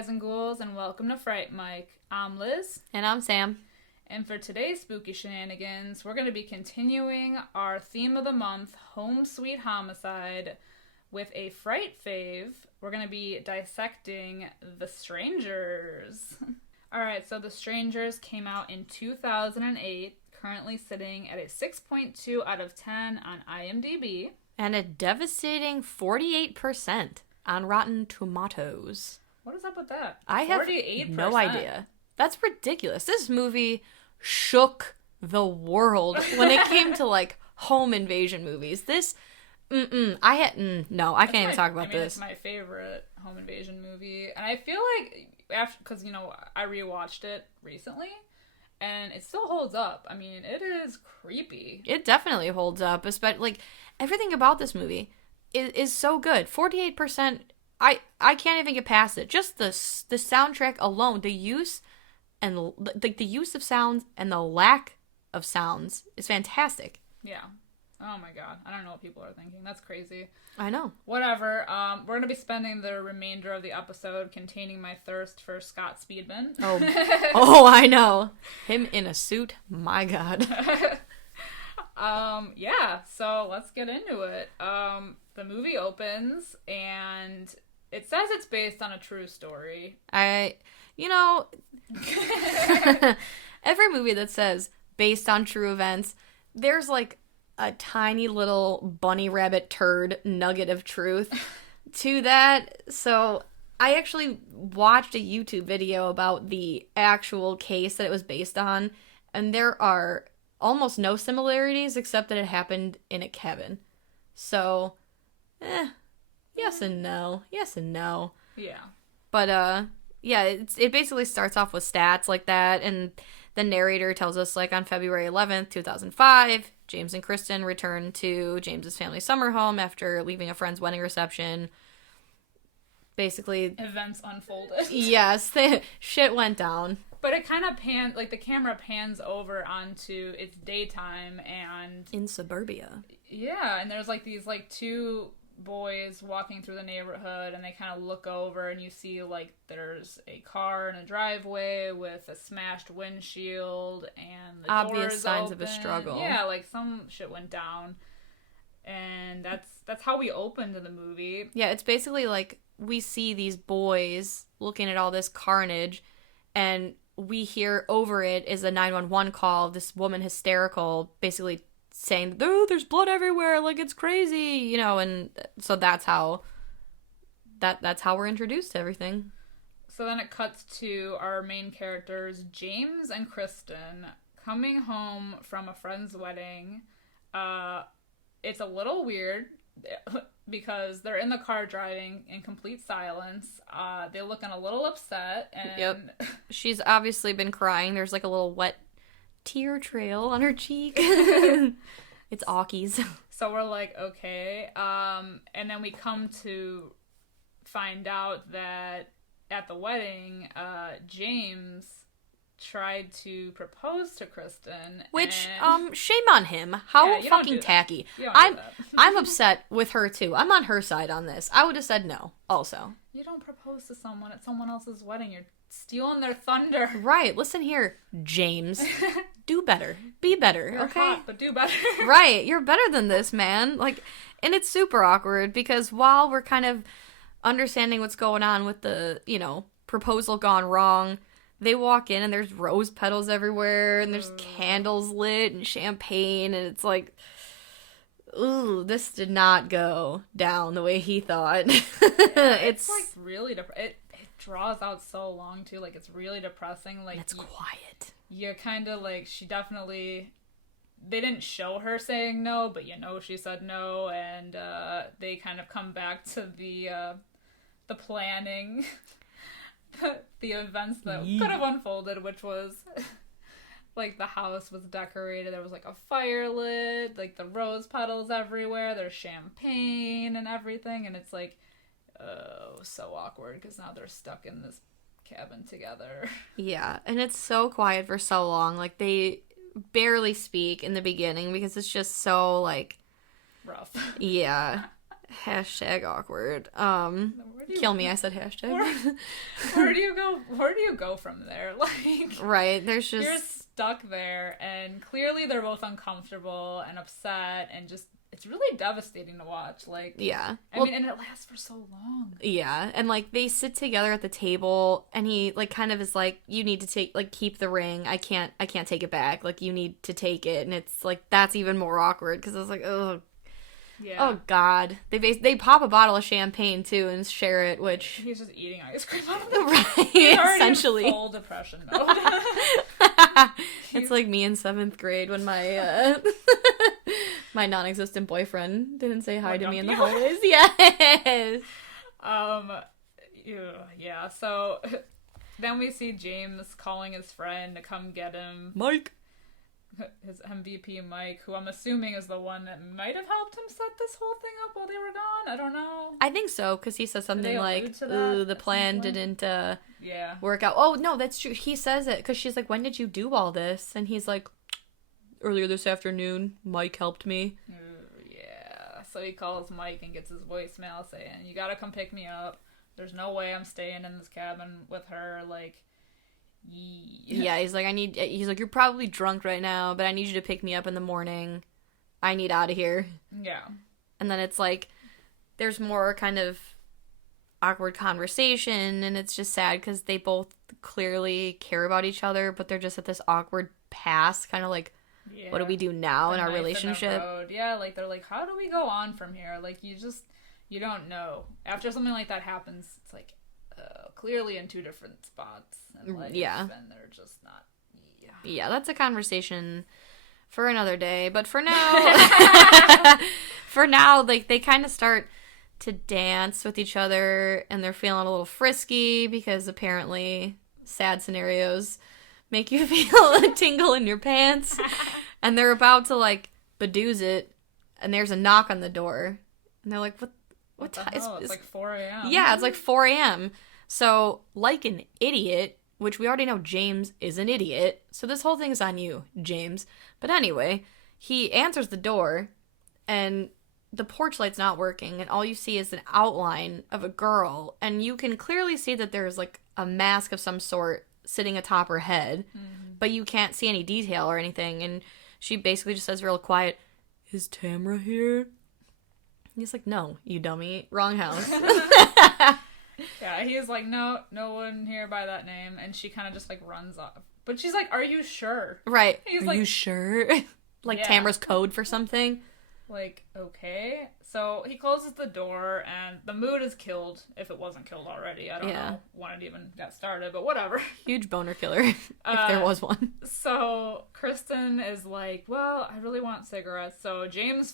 guys and ghouls, and welcome to Fright Mike. I'm Liz. And I'm Sam. And for today's spooky shenanigans, we're going to be continuing our theme of the month, Home Sweet Homicide, with a fright fave. We're going to be dissecting The Strangers. Alright, so The Strangers came out in 2008, currently sitting at a 6.2 out of 10 on IMDb. And a devastating 48% on Rotten Tomatoes. What is up with that? I have 48%. No idea. That's ridiculous. This movie shook the world when it came to, like, home invasion movies. This, no, I can't even talk about this. It's my favorite home invasion movie. And I feel like, because, I rewatched it recently, and it still holds up. I mean, it is creepy. It definitely holds up, especially, like, everything about this movie is so good. 48%, I can't even get past it. Just the soundtrack alone, the use and like the use of sounds and the lack of sounds is fantastic. Yeah. Oh my god. I don't know what people are thinking. That's crazy. I know. Whatever. We're going to be spending the remainder of the episode containing my thirst for Scott Speedman. Oh, I know. Him in a suit. My god. Yeah, so let's get into it. The movie opens and it says it's based on a true story. Every movie that says based on true events, there's like a tiny little bunny rabbit turd nugget of truth to that. So I actually watched a YouTube video about the actual case that it was based on, and there are almost no similarities except that it happened in a cabin. So, yes and no. Yes and no. Yeah. But, yeah, it basically starts off with stats like that, and the narrator tells us, like, on February 11th, 2005, James and Kristen returned to James's family summer home after leaving a friend's wedding reception. Basically, events unfolded. Yes, shit went down. But it kind of pans, like, the camera pans over onto it's daytime and... in suburbia. Yeah, and there's, like, these, like, two boys walking through the neighborhood, and they kind of look over, and you see, like, there's a car in a driveway with a smashed windshield, and the obvious doors signs open. Of a struggle. Yeah, like, some shit went down. And that's how we opened the movie. Yeah, it's basically, like, we see these boys looking at all this carnage, and we hear over it is a 911 call of this woman hysterical, basically saying, oh, there's blood everywhere, like, it's crazy, and so that's how we're introduced to everything. So then it cuts to our main characters, James and Kristen, coming home from a friend's wedding. It's a little weird because they're in the car driving in complete silence. They're looking a little upset. And yep. She's obviously been crying. There's like a little wet tear trail on her cheek. It's Aukies. So we're like, okay. And then we come to find out that at the wedding, James tried to propose to Kristen. Which, shame on him. How fucking tacky. I'm upset with her, too. I'm on her side on this. I would have said no, also. You don't propose to someone at someone else's wedding. You're stealing their thunder. Right. Listen here, James. Do better. Be better, You're okay? hot, but do better. Right. You're better than this, man. Like, and it's super awkward because while we're kind of understanding what's going on with the, proposal gone wrong, they walk in and there's rose petals everywhere and there's candles lit and champagne, and it's like, ooh, this did not go down the way he thought. Yeah, it's like really it draws out so long too. Like, it's really depressing. Like, it's quiet. You kind of like, she definitely, they didn't show her saying no, but she said no, and they kind of come back to the planning. The events that could have unfolded, which was like the house was decorated, there was like a fire lit, like the rose petals everywhere, there's champagne and everything, and it's like, oh, so awkward because now they're stuck in this cabin together. Yeah, and it's so quiet for so long. Like, they barely speak in the beginning because it's just so, like, rough. Yeah. Hashtag awkward. do Kill me, I said hashtag. Where do you go? Where do you go from there? Like, right, there's just... You're stuck there, and clearly they're both uncomfortable and upset, and just, it's really devastating to watch. Like, yeah. I mean, and it lasts for so long. Yeah, and, like, they sit together at the table, and he, like, kind of is like, you need to keep the ring. I can't take it back. Like, you need to take it. And it's, like, that's even more awkward, because I was like, oh, yeah. Oh, God. They pop a bottle of champagne, too, and share it, which... He's just eating ice cream out of it. Right, He's essentially. in full depression mode. It's like me in 7th grade when my my non-existent boyfriend didn't say hi to me in the hallways. Yes. Yeah. So then we see James calling his friend to come get him. Mike. His MVP Mike, who I'm assuming is the one that might have helped him set this whole thing up while they were gone. I don't know. I think so, because he says something like, "Ooh, the plan didn't work out." Oh no, that's true. He says it because she's like, "When did you do all this?" And he's like, "Earlier this afternoon. Mike helped me." Yeah. So he calls Mike and gets his voicemail saying, "You gotta come pick me up. There's no way I'm staying in this cabin with her. Like." Yeah, he's like, you're probably drunk right now, but I need you to pick me up in the morning. I need out of here. Yeah. And then it's like, there's more kind of awkward conversation, and it's just sad because they both clearly care about each other, but they're just at this awkward pass, kind of like, what do we do now in our relationship? Yeah, like, they're like, how do we go on from here? Like, you don't know. After something like that happens, it's like, clearly in two different spots in life, and they're just not. Yeah, that's a conversation for another day. But for now, like, they kind of start to dance with each other, and they're feeling a little frisky because apparently sad scenarios make you feel a tingle in your pants, and they're about to like badooz it, and there's a knock on the door, and they're like, "What time?" It's like 4 a.m. Yeah, it's like 4 a.m. So, like an idiot, which we already know James is an idiot, so this whole thing is on you, James. But anyway, he answers the door, and the porch light's not working, and all you see is an outline of a girl, and you can clearly see that there's, like, a mask of some sort sitting atop her head, but you can't see any detail or anything, and she basically just says real quiet, "Is Tamra here?" And he's like, "No, you dummy. Wrong house." Yeah, he is like, no one here by that name, and she kind of just, like, runs off. But she's like, are you sure? Right. He's Are like, you sure? Like, Tamra's code for something? Like, okay. So he closes the door, and the mood is killed, if it wasn't killed already. I don't know when it even got started, but whatever. Huge boner killer, if there was one. So Kristen is like, well, I really want cigarettes. So James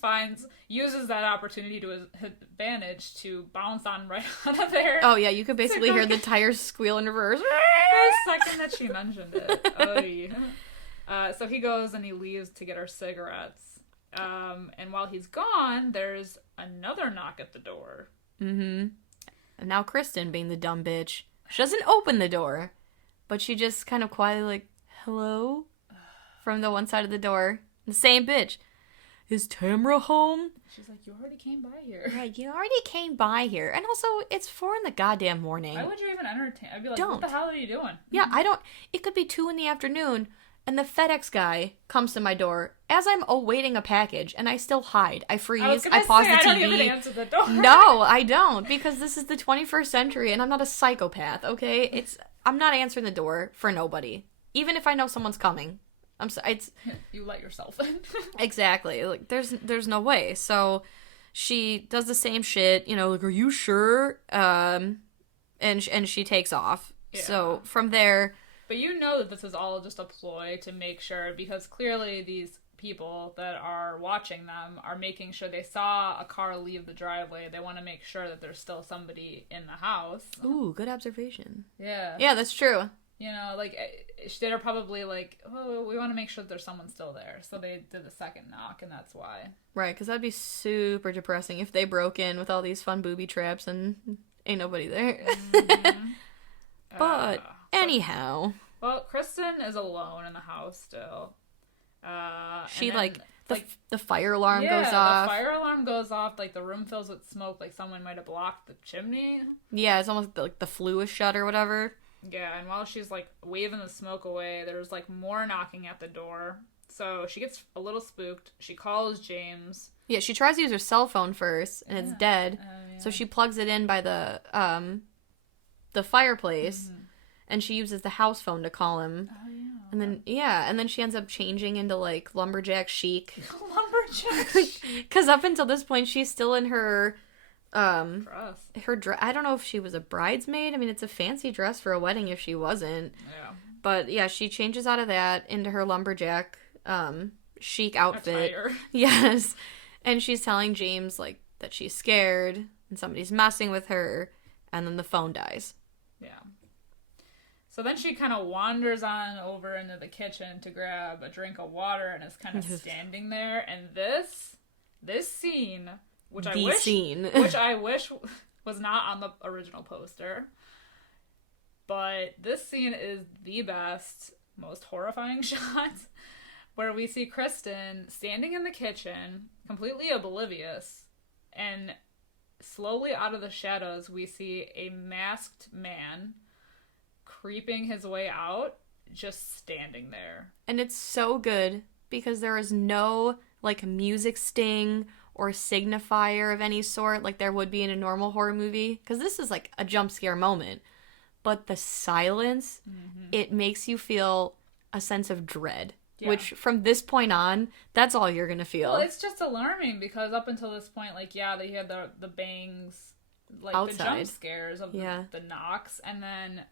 uses that opportunity to his advantage to bounce on right out of there. Oh, yeah, you could basically hear the tires squeal in reverse. The second that she mentioned it. Oh, yeah. So he goes and he leaves to get her cigarettes. And while he's gone, there's another knock at the door. Mm-hmm. And now Kristen, being the dumb bitch, she doesn't open the door, but she just kind of quietly like, hello? From the one side of the door. The same bitch. Is Tamra home? She's like, you already came by here. Right, you already came by here. And also, it's 4 in the goddamn morning. Why would you even entertain? I'd be like, what the hell are you doing? Yeah, it could be 2 in the afternoon, and the FedEx guy comes to my door as I'm awaiting a package, and I still hide. I freeze. I pause the TV. I don't even answer the door. No, I don't, because this is the 21st century, and I'm not a psychopath, okay? I'm not answering the door for nobody, even if I know someone's coming. I'm sorry. You let yourself in. Exactly. Like, there's no way. So she does the same shit, like, are you sure? And she takes off. Yeah. So from there... But you know that this is all just a ploy to make sure, because clearly these people that are watching them are making sure they saw a car leave the driveway. They want to make sure that there's still somebody in the house. Ooh, good observation. Yeah. Yeah, that's true. Like, they're probably like, oh, we want to make sure that there's someone still there. So they did the second knock, and that's why. Right, because that'd be super depressing if they broke in with all these fun booby traps and ain't nobody there. Mm-hmm. But... anyhow. Well, Kristen is alone in the house still. The fire alarm goes off. The fire alarm alarm goes off, like the room fills with smoke, like someone might have blocked the chimney. Yeah, it's almost like the flue is shut or whatever. Yeah, and while she's like waving the smoke away, there's like more knocking at the door. So she gets a little spooked. She calls James. Yeah, she tries to use her cell phone first, and it's dead. Yeah. So she plugs it in by the fireplace, and she uses the house phone to call him. Oh, yeah. And then she ends up changing into, like, lumberjack chic. Lumberjack chic. Because up until this point, she's still in her... dress. Her dress. I don't know if she was a bridesmaid. I mean, it's a fancy dress for a wedding if she wasn't. Yeah. But, yeah, she changes out of that into her lumberjack chic outfit. Attire. Yes. And she's telling James, like, that she's scared and somebody's messing with her, and then the phone dies. Yeah. So then she kind of wanders on over into the kitchen to grab a drink of water and is kind of standing there. And this scene, which I wish was not on the original poster, but this scene is the best, most horrifying shot, where we see Kristen standing in the kitchen, completely oblivious, and slowly out of the shadows we see a masked man creeping his way out, just standing there. And it's so good because there is no, like, music sting or signifier of any sort like there would be in a normal horror movie. Because this is, like, a jump scare moment. But the silence, it makes you feel a sense of dread. Yeah. Which, from this point on, that's all you're going to feel. Well, it's just alarming because up until this point, like, yeah, they had the bangs, like, outside. The jump scares of the knocks, and then...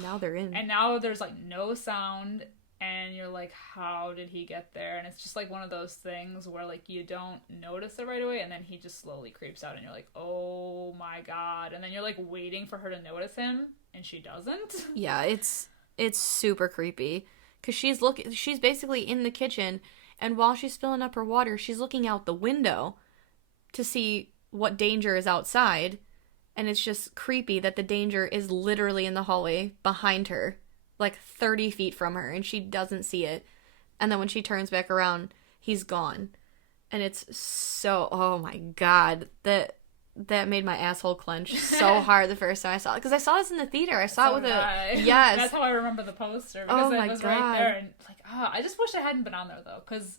Now they're in. And now there's, like, no sound, and you're like, how did he get there? And it's just, like, one of those things where, like, you don't notice it right away, and then he just slowly creeps out, and you're like, oh my god. And then you're, like, waiting for her to notice him, and she doesn't. Yeah, it's super creepy. Because she's basically in the kitchen, and while she's filling up her water, she's looking out the window to see what danger is outside. And it's just creepy that the danger is literally in the hallway behind her, like 30 feet from her, and she doesn't see it. And then when she turns back around, he's gone. And it's so, oh my god, that made my asshole clench so hard the first time I saw it. Because I saw this in the theater. I saw it with yes. That's how I remember the poster. Because it was right there. And, like, I just wish it hadn't been on there, though. Because,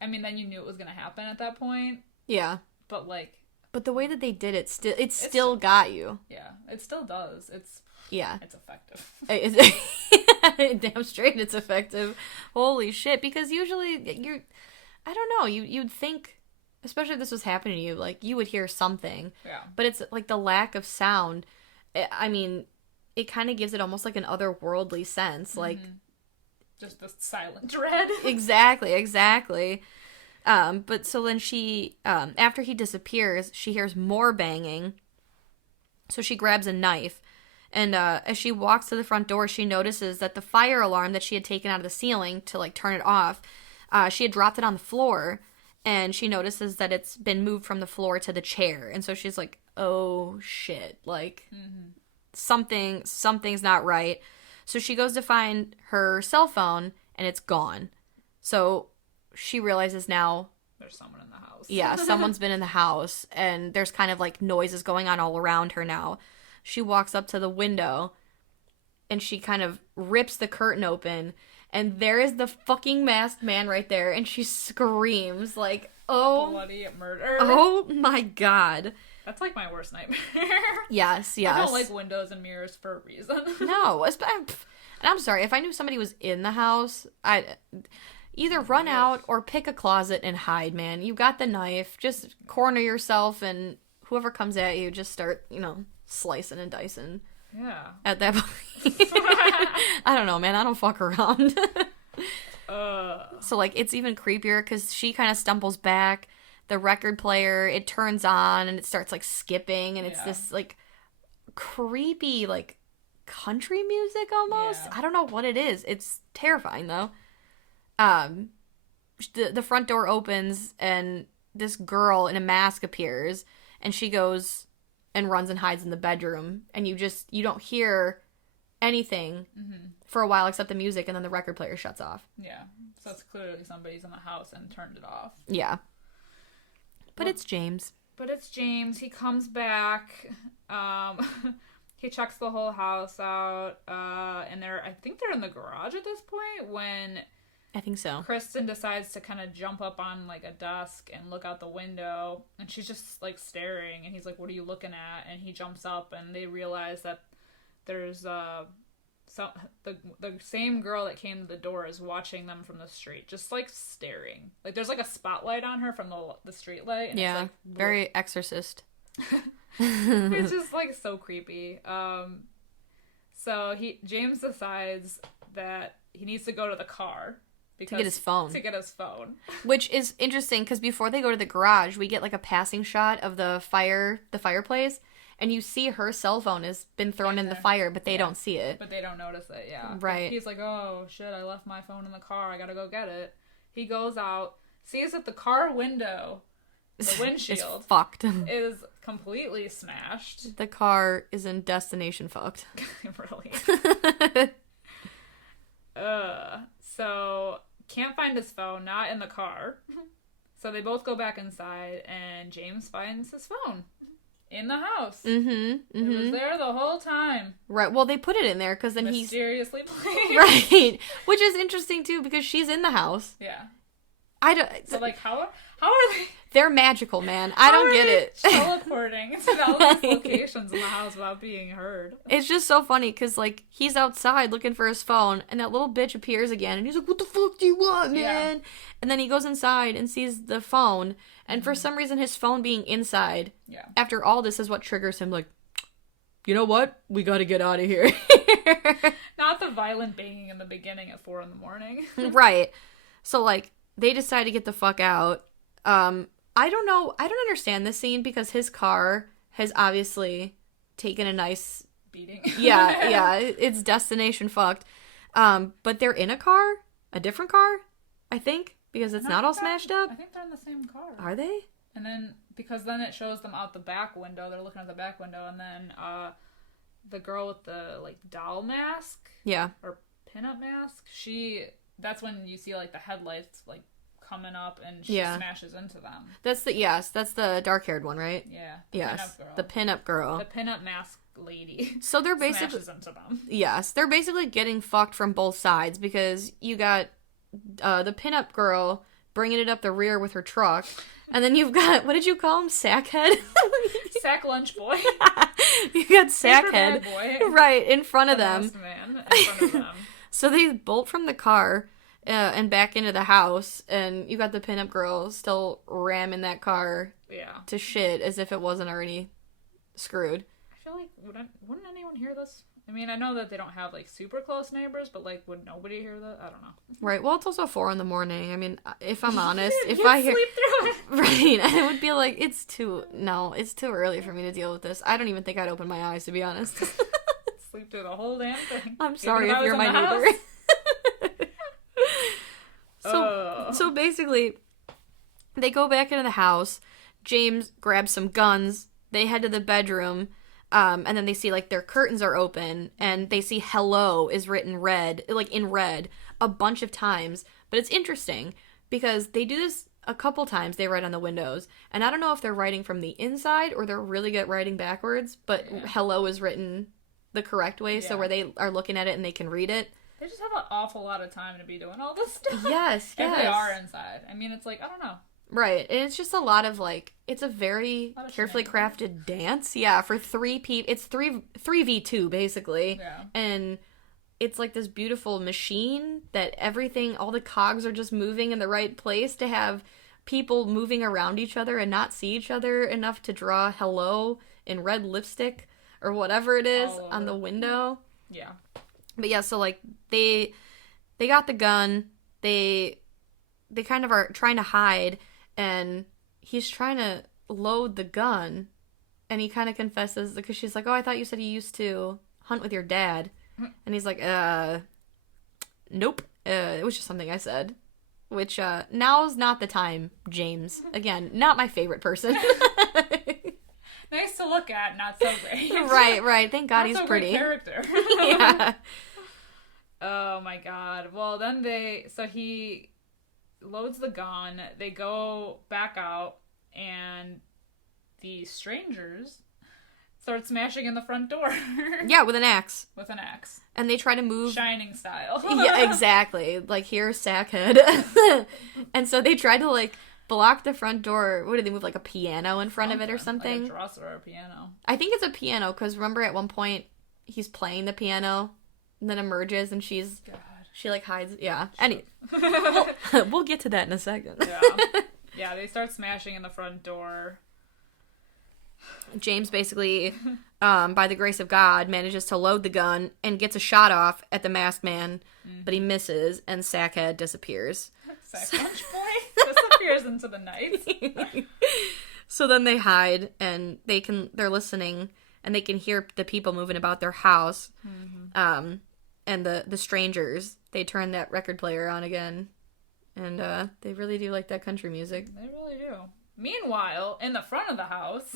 I mean, then you knew it was going to happen at that point. Yeah. But, like... But the way that they did it, still got you. Yeah, it still does. It's effective. Damn straight it's effective. Holy shit. Because usually, I don't know, you'd think, especially if this was happening to you, like, you would hear something. Yeah. But it's, like, the lack of sound. I mean, it kind of gives it almost, like, an otherworldly sense. Like... Just the silent dread. Exactly. But so then she, after he disappears, she hears more banging. So she grabs a knife. And as she walks to the front door, she notices that the fire alarm that she had taken out of the ceiling to, like, turn it off, she had dropped it on the floor. And she notices that it's been moved from the floor to the chair. And so she's like, oh, shit. Like, something's not right. So she goes to find her cell phone, and it's gone. So... she realizes now there's someone in the house. Yeah, someone's been in the house, and there's kind of, like, noises going on all around her now. She walks up to the window, and she kind of rips the curtain open, and there is the fucking masked man right there, and she screams, like, oh... bloody murder. Oh my god. That's, like, my worst nightmare. Yes. I don't like windows and mirrors for a reason. No, and I'm sorry, if I knew somebody was in the house, I'd... either run out or pick a closet and hide, man. You got the knife. Just corner yourself, and whoever comes at you, just start, slicing and dicing. Yeah. At that point. I don't know, man. I don't fuck around. So, like, it's even creepier because she kind of stumbles back. The record player, it turns on, and it starts, like, skipping, and it's this, like, creepy, like, country music almost. Yeah. I don't know what it is. It's terrifying, though. The front door opens, and this girl in a mask appears, and she goes and runs and hides in the bedroom, and you don't hear anything for a while except the music, and then the record player shuts off. Yeah, so it's clearly somebody's in the house and turned it off. Yeah. But it's James. He comes back. He checks the whole house out. And I think they're in the garage at this point when I think so. Kristen decides to kind of jump up on like a desk and look out the window, and she's just like staring, and he's like, "What are you looking at?" And he jumps up, and they realize that there's the same girl that came to the door is watching them from the street, just like staring. Like there's like a spotlight on her from the street light. And yeah, it's, like, very Exorcist. It's just like so creepy. So James decides that he needs to go to the car to get his phone. Which is interesting because before they go to the garage, we get like a passing shot of the fireplace. And you see her cell phone has been thrown in the fire, but they don't see it. But they don't notice it, yeah. Right. He's like, oh, shit, I left my phone in the car. I gotta go get it. He goes out, sees that the car window, the windshield, fucked. is completely smashed. The car is in destination fucked. Really? So, can't find his phone, not in the car. So they both go back inside, and James finds his phone. In the house. It was there the whole time. Right. Well, they put it in there because then he's mysteriously playing. Right. Which is interesting too because she's in the house. Yeah. I don't. So like, how are they? They're magical, man. I don't get it. Teleporting to all these locations in the house without being heard. It's just so funny because like he's outside looking for his phone, and that little bitch appears again, and he's like, "What the fuck do you want, man?" Yeah. And then he goes inside and sees the phone, and for some reason, his phone being inside. Yeah. After all this is what triggers him. Like, you know what? We got to get out of here. Not the violent banging in the beginning at 4 a.m. Right. So like they decide to get the fuck out. I don't know. I don't understand this scene because his car has obviously taken a nice beating. Yeah. It's destination fucked. But they're in a different car, I think, because it's not all smashed up. I think they're in the same car. Are they? And then because then it shows them out the back window. They're looking at the back window, and then the girl with the like doll mask, or pinup mask. That's when you see like the headlights like coming up, and she smashes into them. That's the dark-haired one, right? Yeah. The pinup girl. The pinup mask lady. So they're basically smashes into them. Yes, they're basically getting fucked from both sides because you got the pinup girl bringing it up the rear with her truck, and then you've got, what did you call him? Sackhead? Sack lunch boy. You got Sackhead right in front of them. Man in front of them. So they bolt from the car and back into the house, and you got the pinup girl still ramming that car to shit as if it wasn't already screwed. I feel like, wouldn't anyone hear this? I mean, I know that they don't have, like, super close neighbors, but, like, would nobody hear that? I don't know. Right. Well, it's also 4 a.m. I mean, if I'm honest, if I hear... sleep through it. Right. I would be like, it's too early for me to deal with this. I don't even think I'd open my eyes, to be honest. Sleep through the whole damn thing. I'm sorry if you're my neighbor. So basically, they go back into the house. James grabs some guns. They head to the bedroom. And then they see, like, their curtains are open, and they see hello is written in red, a bunch of times. But it's interesting, because they do this a couple times, they write on the windows. And I don't know if they're writing from the inside, or they're really good at writing backwards, but hello is written the correct way, so where they are looking at it and they can read it. They just have an awful lot of time to be doing all this stuff. Yes. If they are inside. I mean, it's like, I don't know. Right, and it's just a lot of, like, it's a very carefully crafted dance. Yeah, for 3 people. It's 3v2, basically. Yeah. And it's like this beautiful machine that everything, all the cogs are just moving in the right place to have people moving around each other and not see each other enough to draw hello in red lipstick or whatever it is on the window. Yeah. But yeah, so, like, they got the gun. They kind of are trying to hide. And he's trying to load the gun, and he kind of confesses, because she's like, oh, I thought you said you used to hunt with your dad. And he's like, nope, it was just something I said. Which, now's not the time, James. Again, not my favorite person. Nice to look at, not so great. Right, thank God he's pretty. Character. Yeah. Oh my God. Well, then he loads the gun, they go back out, and the strangers start smashing in the front door. Yeah, with an axe. With an axe. And they try to move. Shining style. Yeah, exactly. Like, here's Sackhead. And so they try to, like, block the front door. What did they move, like, a piano in front of it or something? Like a dresser or a piano. I think it's a piano, because remember at one point he's playing the piano and then emerges and she, like, hides. Yeah. We'll get to that in a second. Yeah. Yeah, they start smashing in the front door. James basically, by the grace of God, manages to load the gun and gets a shot off at the masked man, but he misses, and Sackhead disappears. Punch Boy disappears into the night. So then they hide, and they're listening, and they can hear the people moving about their house. Mm-hmm. And the strangers, they turn that record player on again, and they really do like that country music. They really do. Meanwhile, in the front of the house,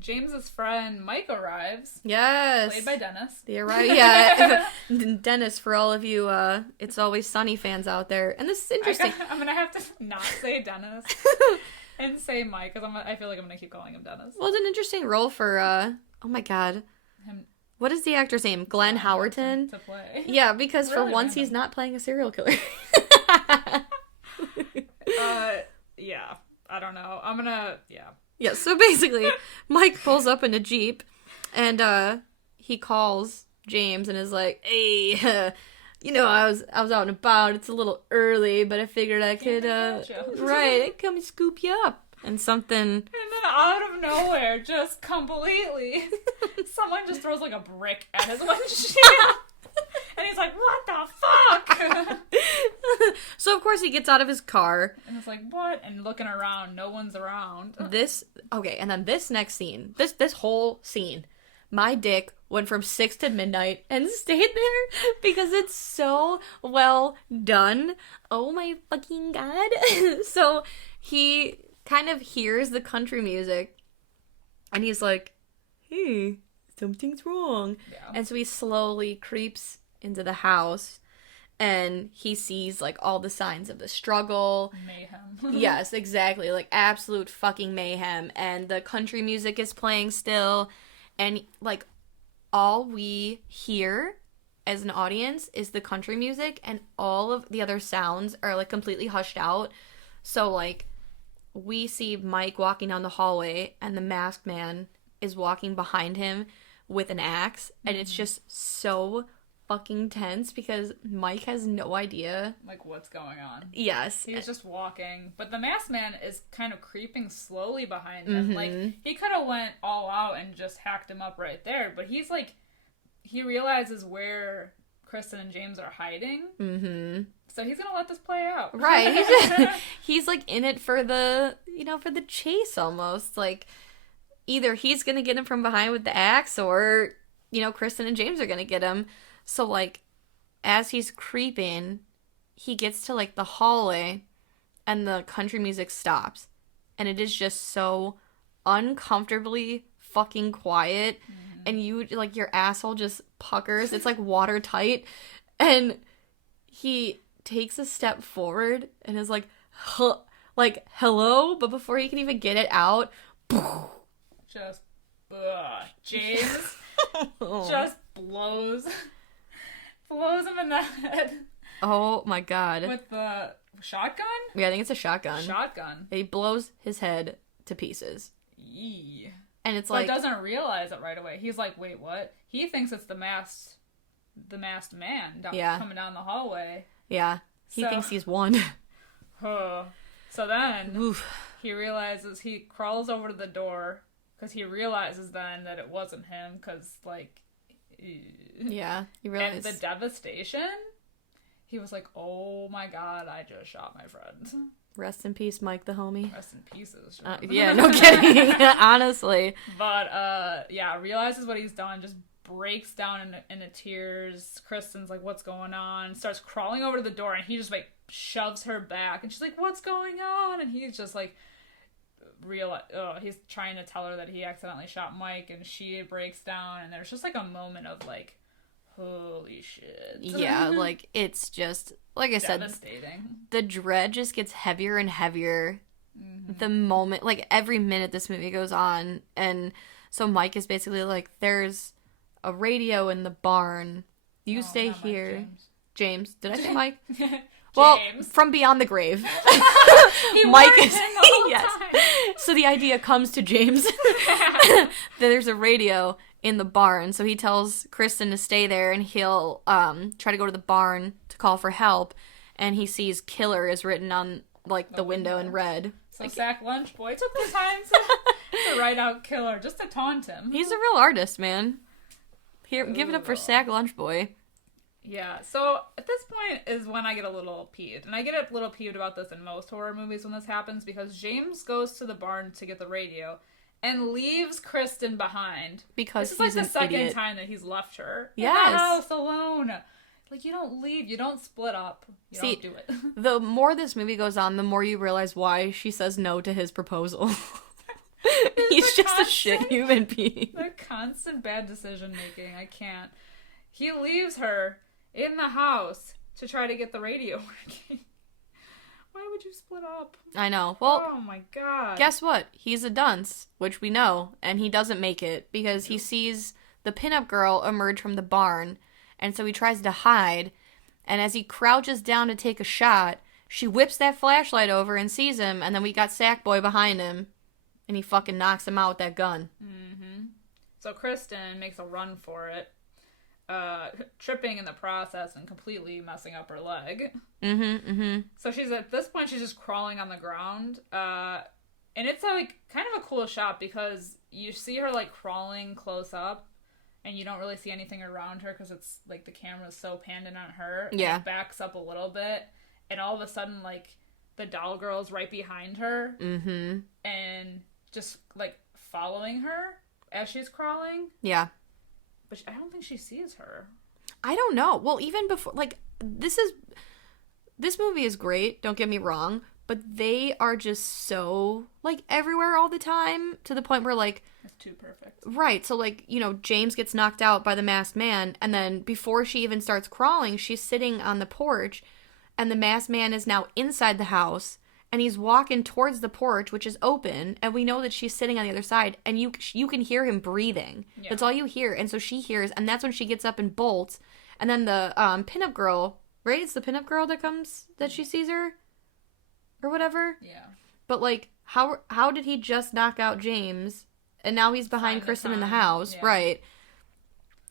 James's friend Mike arrives. Yes. Played by Dennis. Yeah. Dennis, for all of you It's Always Sunny fans out there. And this is interesting. I'm going to have to not say Dennis and say Mike, because I feel like I'm going to keep calling him Dennis. Well, it's an interesting role for, oh my god. What is the actor's name? Glenn Howerton? To play. Yeah, because really for once he's not playing a serial killer. Yeah. I don't know. Yeah, so basically, Mike pulls up in a Jeep, and he calls James and is like, hey, I was out and about. It's a little early, but I figured I could, I'd come and scoop you up. And something... And then out of nowhere, just completely, someone just throws, like, a brick at his windshield. And he's like, what the fuck? So, of course, he gets out of his car. And it's like, what? And looking around, no one's around. And then this next scene, this whole scene, my dick went from 6 to midnight and stayed there because it's so well done. Oh my fucking god. So, he kind of hears the country music, and he's like, hey, something's wrong. Yeah. And so he slowly creeps into the house, and he sees, like, all the signs of the struggle. Mayhem. Yes, exactly. Like, absolute fucking mayhem. And the country music is playing still, and, like, all we hear as an audience is the country music, and all of the other sounds are, like, completely hushed out. So, like, we see Mike walking down the hallway, and the masked man is walking behind him with an axe, and it's just so fucking tense because Mike has no idea, like, what's going on. Yes. He's just walking, but the masked man is kind of creeping slowly behind him. Mm-hmm. Like, he could have went all out and just hacked him up right there, but he's like, he realizes where Kristen and James are hiding. Mm-hmm. So he's gonna let this play out. Right. He's like in it for the, for the chase almost. Like, either he's gonna get him from behind with the axe, or, Kristen and James are gonna get him. So, like, as he's creeping, he gets to, like, the hallway, and the country music stops. And it is just so uncomfortably fucking quiet. Mm-hmm. And you, like, your asshole just puckers. It's, like, watertight. And he takes a step forward and is like, hello? But before he can even get it out, just, James just blows him in the head. Oh my god. With the shotgun? Yeah, I think it's a shotgun. Shotgun. He blows his head to pieces. Yee. And it's but like... doesn't realize it right away. He's like, wait, what? He thinks it's the masked man coming down the hallway. Yeah. He thinks he's won. So then, he realizes, he crawls over to the door, because he realizes then that it wasn't him, because, like... Yeah, he realized. And the devastation, he was like, oh my god, I just shot my friend. Rest in peace, Mike the homie. Rest in pieces. Yeah, no kidding. Honestly. But, realizes what he's done, just breaks down into tears. Kristen's like, what's going on? Starts crawling over to the door, and he just, like, shoves her back, and she's like, what's going on? And he's just, like, he's trying to tell her that he accidentally shot Mike, and she breaks down, and there's just, like, a moment of, like, Holy shit. Yeah, like, it's just, like I said, devastating. The dread just gets heavier and heavier the moment, like, every minute this movie goes on. And so Mike is basically like, there's a radio in the barn. You stay here. Mike, James. Did I say Mike? Well, from beyond the grave. Mike is yes. Time. So the idea comes to James that there's a radio in the barn. So he tells Kristen to stay there, and he'll try to go to the barn to call for help. And he sees "killer" is written on like the window in red. So like, Sack Lunchboy took the time to write out "killer" just to taunt him. He's a real artist, man. Here, give it up for Sack Lunchboy. Yeah, so at this point is when I get a little peeved. And I get a little peeved about this in most horror movies when this happens, because James goes to the barn to get the radio and leaves Kristen behind. Because this is he's like the second idiot. time that he's left her in the house alone. Like, you don't leave, you don't split up, you don't do it. The more this movie goes on, the more you realize why she says no to his proposal. He's just a shit human being. The constant bad decision making, I can't. He leaves her in the house to try to get the radio working. Why would you split up? I know. Well, oh my god. Guess what? He's a dunce, which we know, and he doesn't make it because he sees the pinup girl emerge from the barn, and so he tries to hide, and as he crouches down to take a shot, she whips that flashlight over and sees him, and then we got Sackboy behind him, and he fucking knocks him out with that gun. Mm-hmm. So Kristen makes a run for it, tripping in the process and completely messing up her leg. Mm-hmm, mm-hmm. So she's at this point, she's just crawling on the ground. And it's like kind of a cool shot because you see her like crawling close up and you don't really see anything around her because it's like the camera's so panned in on her. Yeah. And it backs up a little bit. And all of a sudden, like, the doll girl's right behind her. Mm-hmm. And just like following her as she's crawling. Yeah. But I don't think she sees her. I don't know. Well, even before, like, this movie is great, don't get me wrong, but they are just so, like, everywhere all the time to the point where, like... It's too perfect. Right, so, like, you know, James gets knocked out by the masked man, and then before she even starts crawling, she's sitting on the porch, and the masked man is now inside the house, and he's walking towards the porch, which is open, and we know that she's sitting on the other side, and you can hear him breathing. Yeah. That's all you hear, and so she hears, and that's when she gets up and bolts, and then the pinup girl, right? It's the pinup girl that she sees her, or whatever? Yeah. But, like, how did he just knock out James, and now he's behind Kristen in the house, yeah. Right?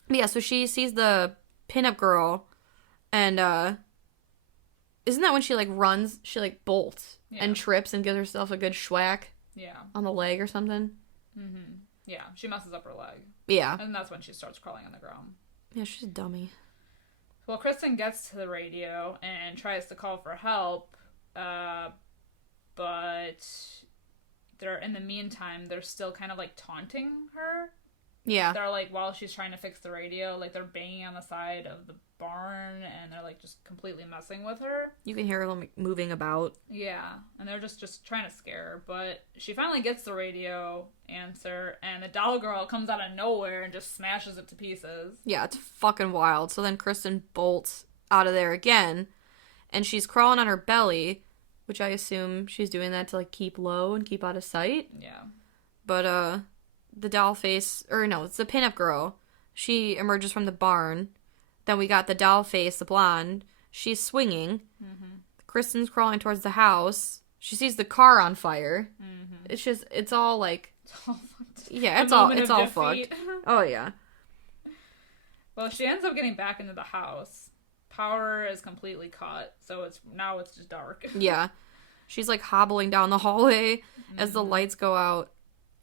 But yeah, so she sees the pinup girl, and, isn't that when she, like, runs, she, like, bolts and trips and gives herself a good schwack? Yeah. On the leg or something? Mm-hmm. Yeah, she messes up her leg. Yeah. And that's when she starts crawling on the ground. Yeah, she's a dummy. Well, Kristen gets to the radio and tries to call for help, but in the meantime, they're still kind of, like, taunting her. Yeah. They're, like, while she's trying to fix the radio, like, they're banging on the side of the barn, and they're, like, just completely messing with her. You can hear her, like, moving about. Yeah, and they're just trying to scare her, but she finally gets the radio answer, and the doll girl comes out of nowhere and just smashes it to pieces. Yeah, it's fucking wild. So then Kristen bolts out of there again, and she's crawling on her belly, which I assume she's doing that to, like, keep low and keep out of sight. Yeah. But, the doll face, or no, it's the pinup girl. She emerges from the barn. Then we got the doll face, the blonde. She's swinging. Mm-hmm. Kristen's crawling towards the house. She sees the car on fire. Mm-hmm. It's all like... It's all fucked. Yeah, it's all fucked. Oh, yeah. Well, she ends up getting back into the house. Power is completely cut, so it's just dark. Yeah. She's, like, hobbling down the hallway as the lights go out.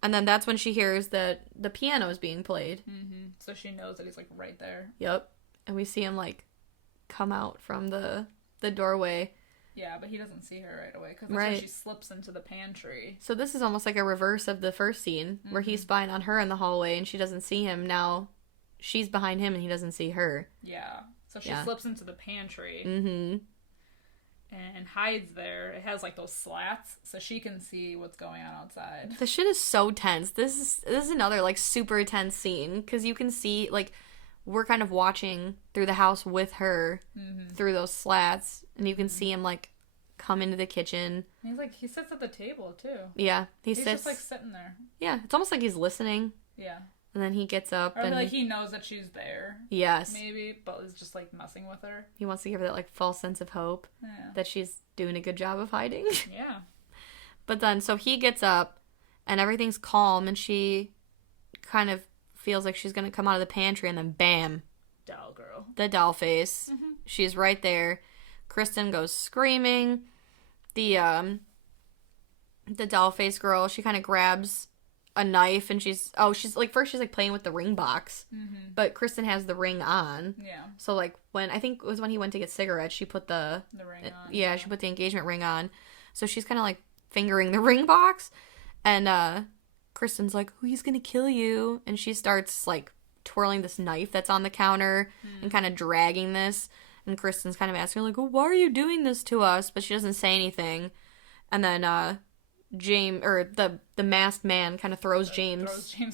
And then that's when she hears that the piano is being played. Mm-hmm. So she knows that he's, like, right there. Yep. And we see him, like, come out from the doorway. Yeah, but he doesn't see her right away. Because that's when she slips into the pantry. So this is almost like a reverse of the first scene, where he's spying on her in the hallway and she doesn't see him. Now she's behind him and he doesn't see her. Yeah. So she slips into the pantry. Mm-hmm. And hides there. It has, like, those slats, so she can see what's going on outside. The shit is so tense. This is another, like, super tense scene, because you can see, like, we're kind of watching through the house with her through those slats, and you can see him like come into the kitchen. He sits at the table too. Yeah, he's just like sitting there. Yeah, it's almost like he's listening. Yeah. And then he gets up, or and like he knows that she's there. Yes. Maybe, but is just like messing with her. He wants to give her that like false sense of hope that she's doing a good job of hiding. Yeah. But then, so he gets up, and everything's calm, and she kind of feels like she's gonna come out of the pantry, and then bam, doll girl, the doll face. She's right there. Kristen goes screaming. The doll face girl, she kind of grabs a knife, and she's like, first she's like playing with the ring box, but Kristen has the ring on. Yeah. So like when, I think it was when he went to get cigarettes, she put the ring on. Yeah, she put the engagement ring on. So she's kind of like fingering the ring box, and Kristen's like, "Oh, he's gonna kill you," and she starts like twirling this knife that's on the counter and kind of dragging this, and Kristen's kind of asking her like, "Oh, why are you doing this to us?" But she doesn't say anything, and then James, or the masked man, kind of throws James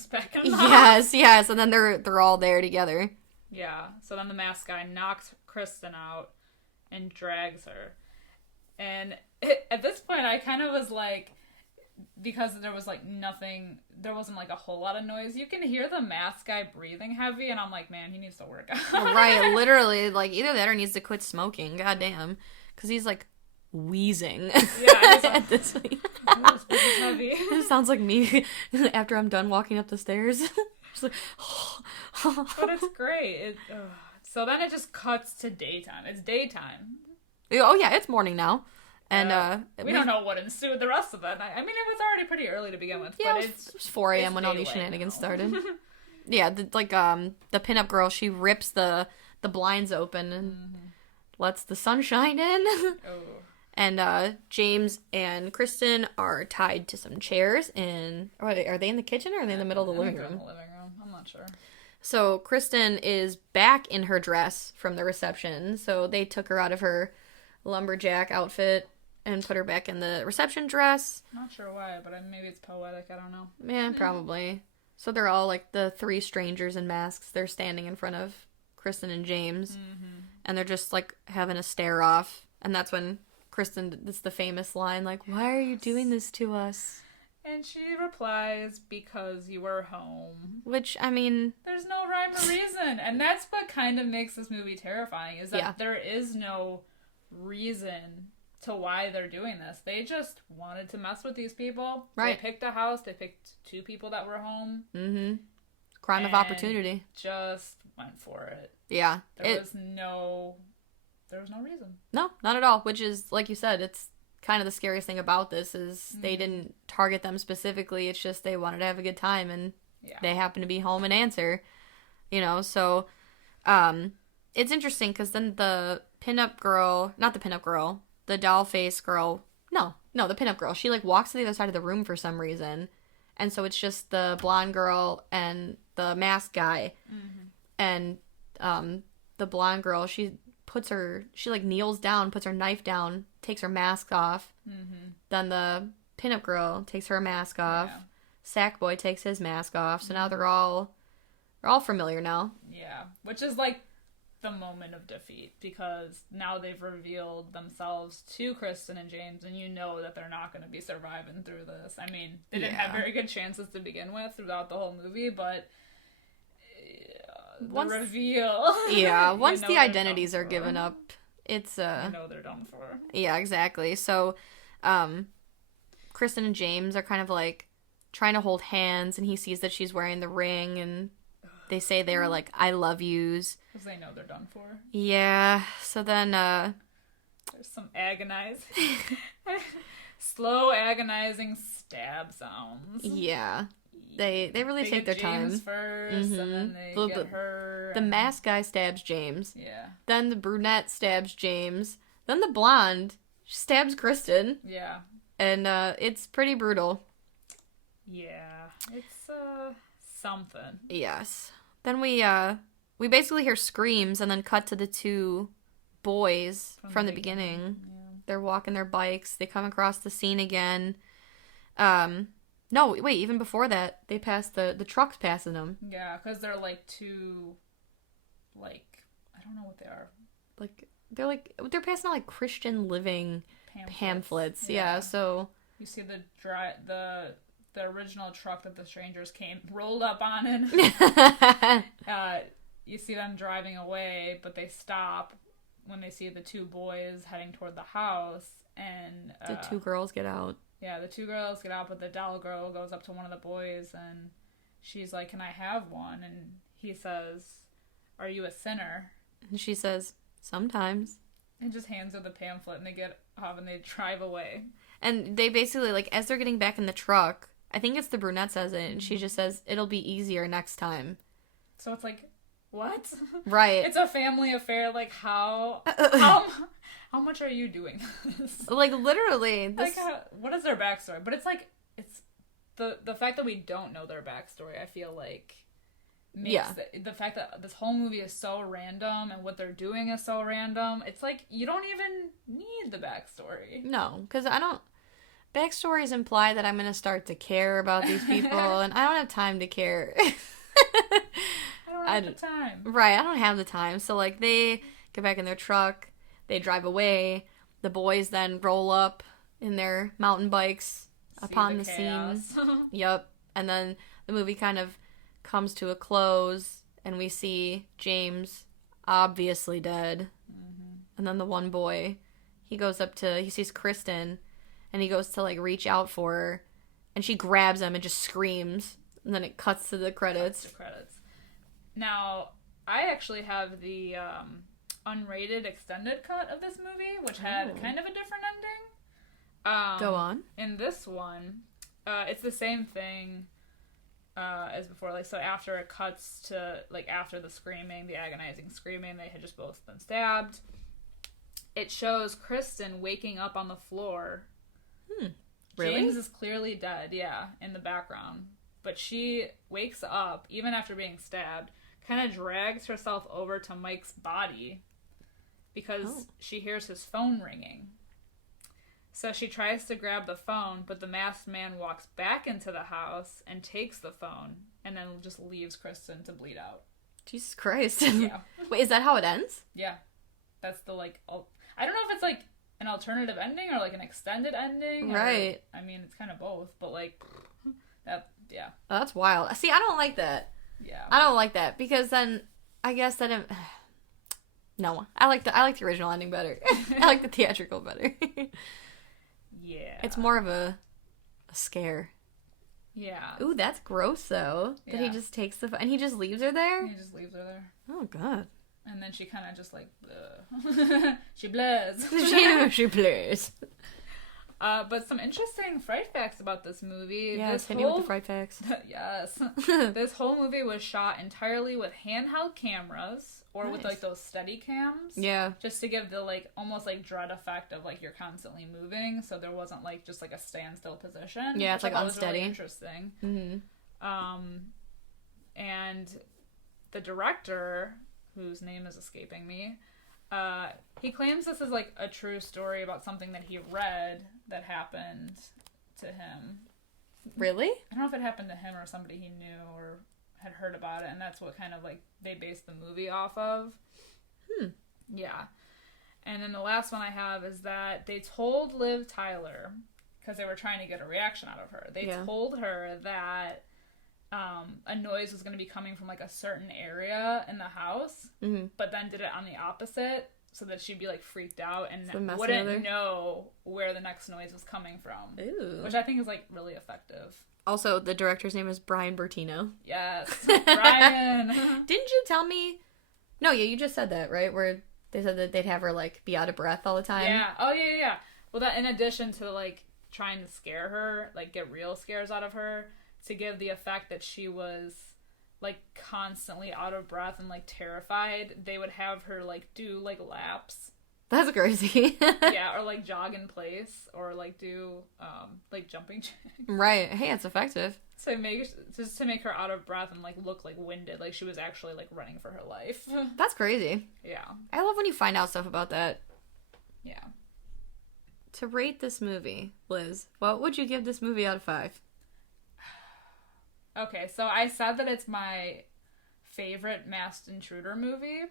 back in the house. Yes, and then they're all there together. Yeah. So then the masked guy knocks Kristen out and drags her, and at this point I kind of was like, because there was like nothing, there wasn't like a whole lot of noise, you can hear the masked guy breathing heavy, and I'm like, man, he needs to work out. Right, literally, like either that or needs to quit smoking. Goddamn, because he's like wheezing. Yeah, at this point. This is heavy. It sounds like me after I'm done walking up the stairs. Just like, but it's great. So then it just cuts to daytime. It's daytime. Oh yeah, it's morning now. And we don't know what ensued the rest of it. I mean, it was already pretty early to begin with. Yeah, but it was 4 a.m. when all these shenanigans started. Yeah, the pinup girl, she rips the blinds open and lets the sun shine in. And James and Kristen are tied to some chairs in... Are they in the kitchen or are they in the middle of the living room? In the living room. I'm not sure. So Kristen is back in her dress from the reception. So they took her out of her lumberjack outfit and put her back in the reception dress. Not sure why, but maybe it's poetic. I don't know. Yeah, probably. So they're all like the three strangers in masks. They're standing in front of Kristen and James. And they're just like having a stare off. And that's when Kristen, it's the famous line, like, "Why are you doing this to us?" And she replies, "Because you were home." Which, I mean... There's no rhyme or reason. And that's what kind of makes this movie terrifying, is that there is no reason to why they're doing this. They just wanted to mess with these people. Right. They picked a house. They picked two people that were home. Crime of opportunity. Just went for it. Yeah. There was no reason. No, not at all. Which is, like you said, it's kind of the scariest thing about this is they didn't target them specifically. It's just they wanted to have a good time, and they happen to be home and answer. You know, so it's interesting because then the pinup girl, not the pinup girl, the doll face girl, no, the pinup girl, she like walks to the other side of the room for some reason. And so it's just the blonde girl and the masked guy. And the blonde girl, she like kneels down, puts her knife down, takes her mask off. Then the pinup girl takes her mask off. Sackboy takes his mask off. So now they're all familiar now. Yeah, which is like the moment of defeat, because now they've revealed themselves to Kristen and James, and you know that they're not going to be surviving through this. I mean, they didn't have very good chances to begin with throughout the whole movie, but reveal. Yeah, once the identities are given up, it's you know they're done for. Yeah, exactly. So Kristen and James are kind of like trying to hold hands, and he sees that she's wearing the ring, and they say they're like, "I love yous." Because they know they're done for. Yeah. So then there's some slow agonizing stab sounds. Yeah. They really take their time. James first, and then they get her. The masked guy stabs James. Yeah. Then the brunette stabs James. Then the blonde stabs Kristen. Yeah. And it's pretty brutal. Yeah. It's something. Yes. Then we basically hear screams and then cut to the two boys from the beginning. Yeah. They're walking their bikes. They come across the scene again. No, wait, even before that, they pass the trucks passing them. Yeah, because they're like two like, I don't know what they are. They're passing out like Christian living pamphlets. Yeah, so you see the original truck that the strangers rolled up on it. You see them driving away, but they stop when they see the two boys heading toward the house, and the two girls get out. Yeah, the two girls get out, but the doll girl goes up to one of the boys, and she's like, "Can I have one?" And he says, "Are you a sinner?" And she says, "Sometimes." And just hands her the pamphlet, and they get off and they drive away. And they basically, like, as they're getting back in the truck, I think it's the brunette says it, and she just says, "It'll be easier next time." So it's like, what? Right. It's a family affair. Like, how much are you doing this? Like, literally. Like, what is their backstory? But it's like, it's the fact that we don't know their backstory, I feel like, makes the fact that this whole movie is so random and what they're doing is so random. It's like, you don't even need the backstory. No, because backstories imply that I'm going to start to care about these people, and I don't have time to care. I don't have the time. Right, I don't have the time. So, like, they get back in their truck, they drive away, the boys then roll up in their mountain bikes upon the scene. Yep. And then the movie kind of comes to a close, and we see James obviously dead. Mm-hmm. And then the one boy, he sees Kristen, and he goes to, like, reach out for her, and she grabs him and just screams, and then it cuts to the credits. Now, I actually have the unrated extended cut of this movie, which had kind of a different ending. Go on. In this one, it's the same thing as before. Like, so after it cuts to, like, after the screaming, the agonizing screaming, they had just both been stabbed. It shows Kristen waking up on the floor. Really? James is clearly dead, in the background. But she wakes up, even after being stabbed, kind of drags herself over to Mike's body because she hears his phone ringing. So she tries to grab the phone, but the masked man walks back into the house and takes the phone and then just leaves Kristen to bleed out. Jesus Christ. Yeah. Wait, is that how it ends? Yeah. That's the, like, I don't know if it's, like, an alternative ending or, like, an extended ending. Right. I mean, it's kind of both, but, like, that, yeah. Oh, that's wild. See, I don't like that. Yeah. I don't like that, because then I guess that no, I like the original ending better. I like the theatrical better. Yeah. It's more of a scare. Yeah. Ooh, that's gross though. Yeah. That he just takes and he just leaves her there? He just leaves her there. Oh god. And then she kind of just like she blurs. she blurs. But some interesting fright facts about this movie. Yes, hit me with the fright facts. Yes. This whole movie was shot entirely with handheld cameras or with like those steady cams. Yeah. Just to give the like almost like dread effect of like you're constantly moving, so there wasn't like just like a standstill position. Yeah, it's like unsteady. Really interesting. Mm-hmm. And the director, whose name is escaping me, he claims this is like a true story about something that he read that happened to him. Really? I don't know if it happened to him or somebody he knew or had heard about it, and that's what kind of like they based the movie off of. Yeah. And then the last one I have is that they told Liv Tyler, because they were trying to get a reaction out of her, they told her that a noise was going to be coming from like a certain area in the house, but then did it on the opposite so that she'd be like freaked out and wouldn't know where the next noise was coming from. Ooh. Which I think is like really effective. Also, the director's name is Brian Bertino. Yes, Brian. Didn't you tell me? No, yeah, you just said that, right? Where they said that they'd have her like be out of breath all the time. Yeah. Oh yeah. Well, that in addition to like trying to scare her, like get real scares out of her, to give the effect that she was like constantly out of breath and like terrified, they would have her like do like laps. That's crazy. Yeah, or like jog in place, or like do like jumping jacks. Right. Hey, it's effective. To make her out of breath and like look like winded, like she was actually like running for her life. That's crazy. Yeah. I love when you find out stuff about that. Yeah. To rate this movie, Liz, what would you give this movie out of 5? Okay, so I said that it's my favorite masked intruder movie,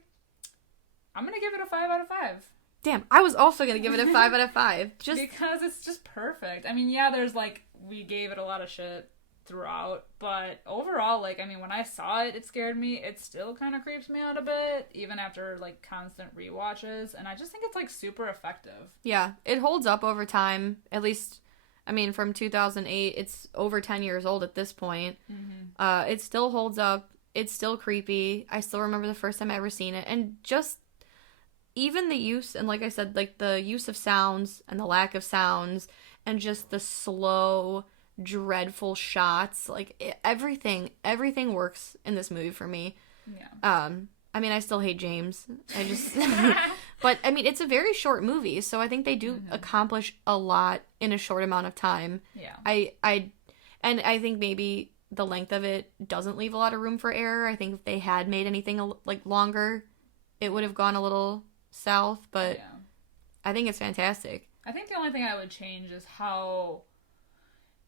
I'm gonna give it a 5 out of 5. Damn, I was also gonna give it a 5 out of 5. Just because it's just perfect. I mean, yeah, there's like, we gave it a lot of shit throughout, but overall, like, I mean, when I saw it, it scared me. It still kind of creeps me out a bit, even after like constant rewatches, and I just think it's like super effective. Yeah, it holds up over time. At least, I mean, from 2008, it's over 10 years old at this point. Mm-hmm. It still holds up. It's still creepy. I still remember the first time I ever seen it, and just even the use, and like I said, like the use of sounds and the lack of sounds, and just the slow, dreadful shots, like everything works in this movie for me. Yeah. I mean, I still hate James. I just but I mean, it's a very short movie, so I think they do accomplish a lot in a short amount of time. Yeah. And I think maybe the length of it doesn't leave a lot of room for error. I think if they had made anything like longer, it would have gone a little south, but yeah. I think it's fantastic. I think the only thing I would change is how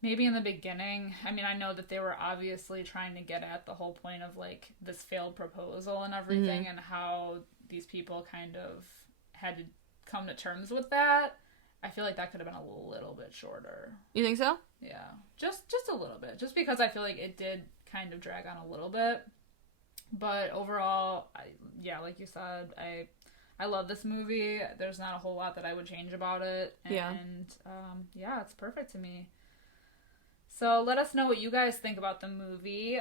maybe in the beginning, I mean, I know that they were obviously trying to get at the whole point of like this failed proposal and everything, and how these people kind of had to come to terms with that. I feel like that could have been a little bit shorter. You think so? Yeah, just a little bit, just because I feel like it did kind of drag on a little bit. But overall, like you said, I love this movie. There's not a whole lot that I would change about it. And, yeah, it's perfect to me. So let us know what you guys think about the movie.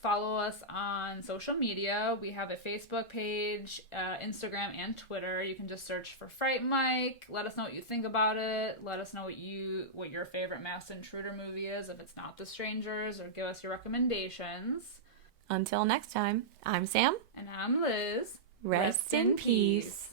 Follow us on social media. We have a Facebook page, Instagram, and Twitter. You can just search for Fright Mike. Let us know what you think about it. Let us know what your favorite masked intruder movie is, if it's not The Strangers, or give us your recommendations. Until next time, I'm Sam. And I'm Liz. Rest in peace.